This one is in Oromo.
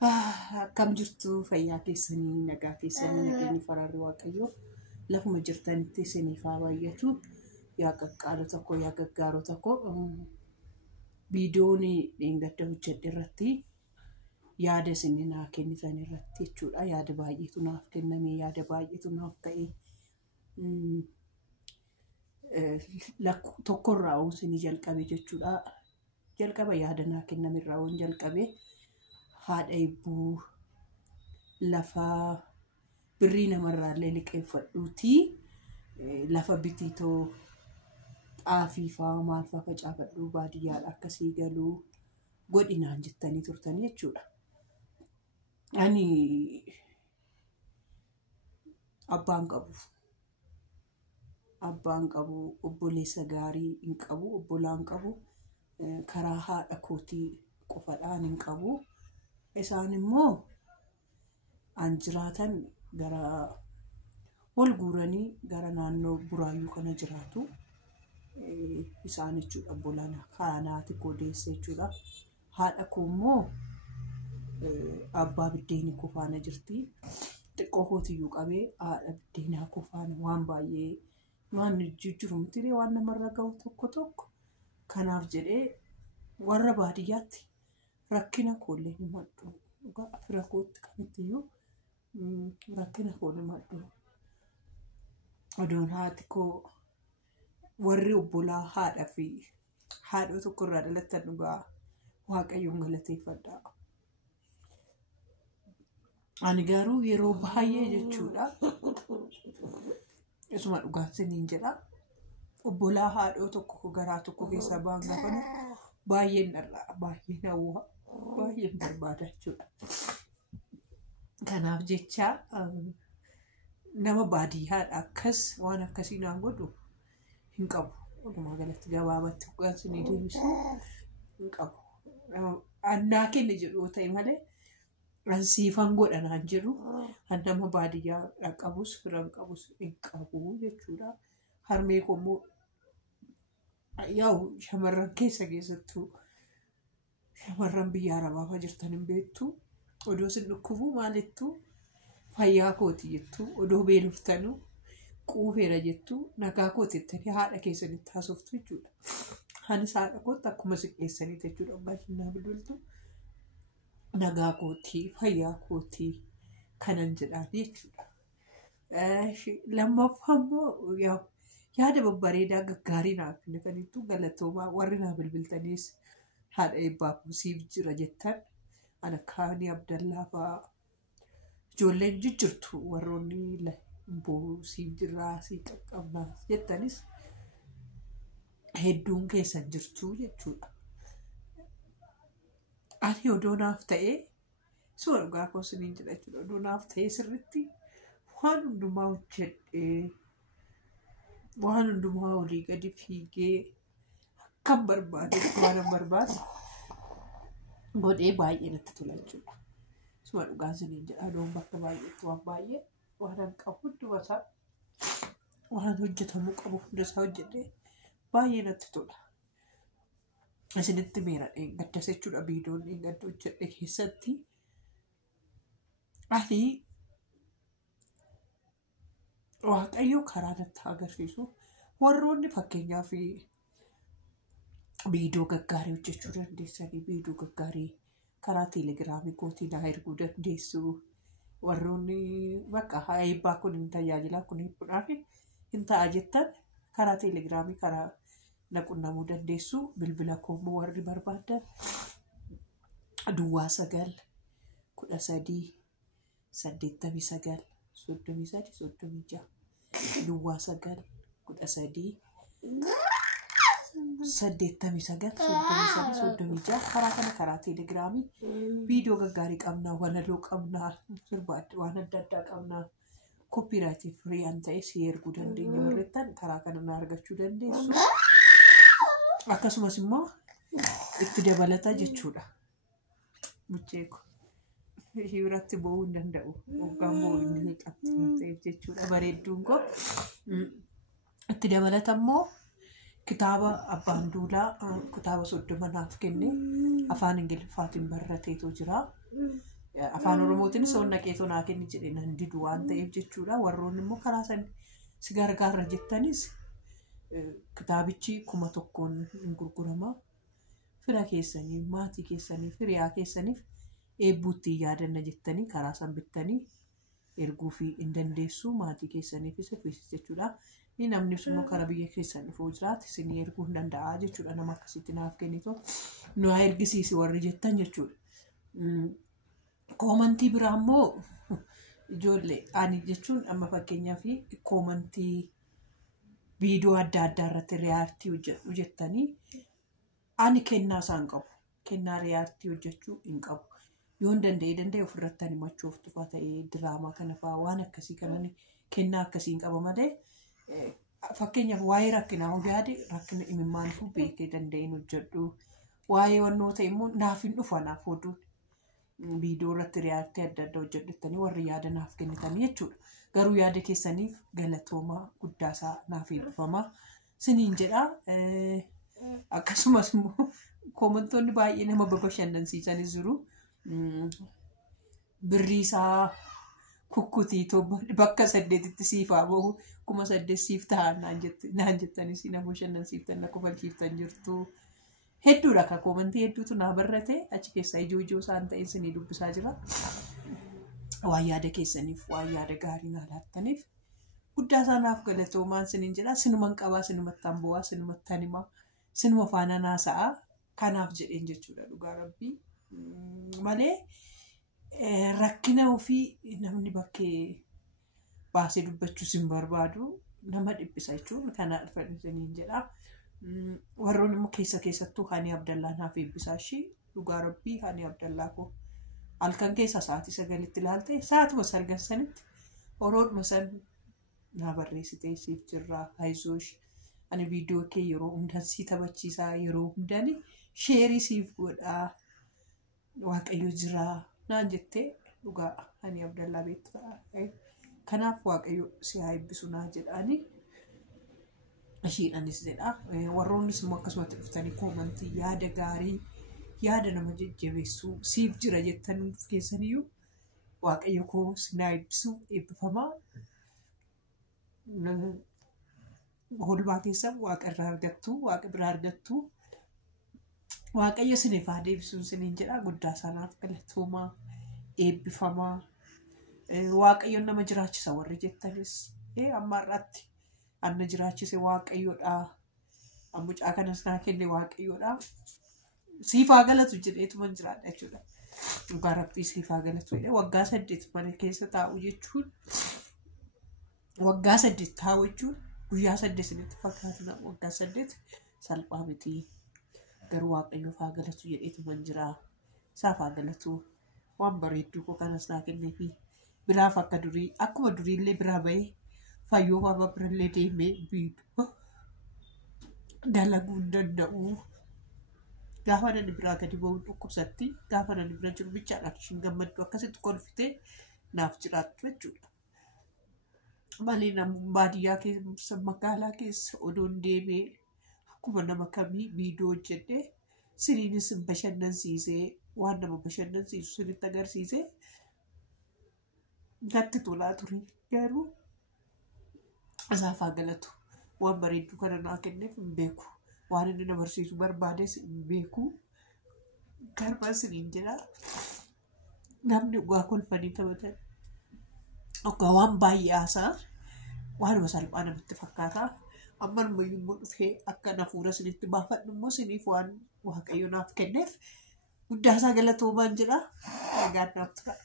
Akkam jirtu fayyaa keessanii nagaa keessanii nageenyi fararri waaqayyoo lafuma jirtanitti isiniif haa baay'atu yaa qaqqaalo tokko yaa gaggaaroo tokko viidiyoon dheengadda hojjedhe irratti yaada isinii naa kennitan irratti jechuudha. Yaada baay'eetu naaf kenname yaada baay'eetu naaf ta'e tokkorraa isinii jalqabe jechuudha. Jalqaba yaada naa kenname irraa jalqabe haadha ibbuu lafa birrii namarraa illee liqeeffadhuuti lafa bitiitoo xaafii fa'aa maal fa'aa facaafadhuu baadiyyaadha akkasii galuu godhinaan jettanii turtan jechuudha. Ani abbaan qabu obboleessa gaarii hin qabu obbolaan qabu karaa haadha kootii qofadhaan hin qabu. Isaan immoo anjiraatan gara wal guuranii gara naannoo Buraayyuu kana jiraatu. Isaan jechuudha obbolaan haanaati kodeessa jechuudha. Haadha koo immoo abbaa biddeeni kofaana jirti. Xiqqoo kootiyyuu qabee haadha biddeenaa kofaana waan baay'ee waan jijjiiru miti waan namarra ga'u tokko kanaaf jedhee warra baadiyyaatti rakkina koollee ni maddu fira kootti kamittiyuu rakkina koollee maddu odoon haati koo warri obbolaa haadha fi haadha tokko irraa dhalattan dhugaa waaqayyoon galateeffadha. Ani garuu yeroo baay'ee jechuudha isuma dhugaan siniin jedha obbolaa haadha tokko garaa tokko keessaa ba'an gafana baay'een dharraa baay'een hawwa baay'een barbaada jechuudha. Kanaaf jecha nama baadiyyaadha akkas waan akkasii naan godhu hin qabu. Walumaa galatti gabaabatti dhugaan sinii deebisu hin qabu. Annaa kenna jedhu ta'e malee ansiifan godhanaan jiru nama baadiyyaa qabus firan qabus hin qabu jechuudha. Harmee koo immoo yaa'u shamarran keessattuu shamarran biyya arabaa jirtan hin beektu odoo sin dhukkubu maalittuu fayyaa kooti jettu odoo beeloftanuu quufeera jettu nagaa kooti jettanii haadha keessanitti haasoftu jechuudha. Hanis haadha kootti akkuma siqeessanii jechuudha obbaachinnaa bilbiltu nagaa kootii fayyaa kootii kanan jedhaan jechuudha. Lammaffaa immoo yaada babbareedaa gaggaarii naaf kennitaniitu galatoomaa warri naa bilbiltaniis haadha eebbaa siif jira jettan ana kaanii Abdallaa fa'aa ijoolleen jijjirtu warroonni siif jirraa sii qaqqabnaa jettanis hedduun keessan jirtu jechuudha. Ani odoo naaf ta'ee suura dhugaa koo siniin jedha jechuudha. Odoo naaf ta'ee sirriitti waan hundumaa hojjedhee waan hundumaa olii gadi fiigee akkam barbaade waan barbaade godhee baay'ee natti tola jechuudha. Suura dhugaa siniin jedha odoon bakka baay'eetti waan baay'ee waan qabu hundumasaa waan hojjetamuu qabu hundasaa hojjedhee baay'ee natti tola. Isinitti meera dheengaddas jechuudha viidiyoon dheengadda hojjedhe keessatti ani waaqayyo karaa natti agarsiisu warroonni fakkeenyaaf viidiyoo gaggaarii hojjechuu dandeessanii viidiyoo gaggaarii karaa teelegiraamii kootii naa erguu dandeessu. Warroonni bakka eebbaa kun hin tajaajilaa kun hedduudhaaf hin ta'a jettan karaa teelegiraamii karaa naqunnamuu dandeessu. Bilbila koommoo warri barbaadan Duwwaa 9 13 89 33 36 Duwwaa 9 13 89 33 karaa kana karaa teelegiraamii viidiyoo gaggaarii qabnaa walaloo qabnaa sirbaadha waan adda addaa qabnaa koopiraayitii firii an ta'e si erguu dandeenya barreettan karaa kana na argachuu dandeessu. Akkasumas immoo itti dabalata jechuudha. Mucheeko hiiratti bo'uu hin danda'u waggaan bo'uu inni qabxii jechuudha. Bareedduun koo itti dabalata immoo kitaaba abbaan duulaa kitaaba 30 naaf kenne afaan Ingiliffaatiin barreeffameetu jira. afaan oromootiinis onna qeetoo naa kenni jedhee nan didu waan ta'eef jechuudha. Warroonni immoo karaa san si gargaarra jettanis kitaabichi 1,000 hin gurgurama. Fira keessanii maatii keessanii firiyaa keessaniif eebbuutti yaadanna jettanii karaa san bittanii erguu fi hin dandeessu maatii keessaniifis jechuudha. Ni namni sun karaa biyya keessan dhufuu jiraate isin erguu hin danda'a jechuudha. Nama akkasitti naaf kennitoo nu haa ergisiisi warri jettan jechuudha. Koomantii biraa immoo ijoollee ani jechuun amma fakkeenyaaf koomantii viidiyoo adda addaa irratti riyaartii hojjettanii ani kennaa isaan qabu. Kennaa riyaartii hojjechuu hin qabu. Yoo hin danda'e ofirratti himachuuf tufa ta'ee diraamaa kana fa'aa waan akkasii kanan kennaa akkasii hin qaba malee fakkeenyaaf waa'ee rakkinaa yaade rakkina imimmaanifuu beekee danda'een hojjedhu. Waa'ee wannoo ta'e immoo naaf hin dhufa naaf oduun. Viidiyoo irratti riyaartii adda addaa hojjettanii warri yaada naaf kennitanii jechuudha. Garuu yaada keessaniif galatoomaa guddaasaa naaf eebbifamaa siniin jedha. Akkasumas immoo koomentoonni baay'ee nama bashannansiisanis jiru. Birrii isaa kukkutii bakka 8tti siifaa bahu 8,000 siif ta'a naan jettanii si nama bashannansiiftan na kofalchiiftan jirtu. Hedduudha akka koomentii hedduutu naa barrate achi keessaa ijoo isaan ta'een sinii dubbisaa jira. Waan yaada keessaniif waan yaada gaarii naa laattaniif guddaa isaanaaf galatoomaan siniin jedha. Sinuman qabaa sinumattaan bu'aa sinumattaan himaa sinuma faana naasa'a kanaaf jedheen jechuudha dhugaa rabbii malee rakkina ofii namni bakkee baasee dubbachuus hin barbaadu nama dhiphisa jechuun kanaa dhufanii jedha. Warroon immoo keessattuu Hani Abdallaa naaf eebbisaa ishii dhugaa rabbii Hani Abdallaa koo halkan keessa sa'aatii 9tti ilaalte sa'aatuma sargan sanitti horoodhuma san naa barreessitee siif jirraa haayizoosh ani viidiyoo kee yeroo hundan sii taphachiisaa yeroo hundan sheerii siif godhaa waaqayyo jiraa naan jettee dhugaa Hani Abdallaa beektu kanaaf waaqayyo si haa eebbisu naa jedhaani. Ashiidhanis jedha. Warroonnis immoo akkasumatti dhuftanii koomantii yaada gaarii yaada nama jajjabeessuu siif jira jettan keessaniyyuu waaqayyo koo sinaa eebbisu eebbifamaa. Holbaa keessa waaqa irraa argattu waaqa biraa argattu waaqayyo siniif haa deebisuun siniin jedha. Guddaa sanaaf galatoomaa eebbifamaa. Waaqayyoon nama jiraachisa warri jettanis amma irratti anna jiraachise waaqayyoodha. Mucaa kanas naa kenne waaqayyoodha. Siif haa galatu jedheetuman jiraadha jechuudha. Dhugaa rabbii siif haa galatu jedhee waggaa 8 mana keessa taa'u jechuun waggaa 8 taa'u jechuun guyyaa 8 isinitti fakkaatu waggaa 8 salphaa miti. Garuu waaqayyoof haa galatu jedheetuman jira. Isaaf haa galatu waan bareedduu koo kanas naa kenneefi biraaf akka durii akkuma duriillee biraa bahee fayyoo faama birallee deemee biitu dalaguu hin danda'u. Gaafa namni biraa gadi ba'uun dhukkubsatti gaafa namni bira jiru bichaadhaan ishiin gammaddu akkasitti kolfitee naaf jiraattu jechuudha. Malee namni baadiyyaa keessa magaalaa keessa odoon deemee akkuma nama kamii viidiyoo hojjedhee siniinis bashannansiisee waan nama bashannansiisu sinitti agarsiisee natti tolaa ture. Garuu isaaf haa galatu waan bareedduu kana naa kenneef hin beeku. Waan inni na barsiisu barbaades hin beeku. Garbaa siniin jedha. Namni dhugaa kolfanii taphatan dhugaa waan baay'ee haasaa waanuma salphaa namatti fakkaata. Amma ammayyuu immoo dhufee akka nafuura sinitti baafadhu immoo siniif waan waaqayyo naaf kenneef guddaa isaa galatoomaan jedha. Nagaan naaf tura.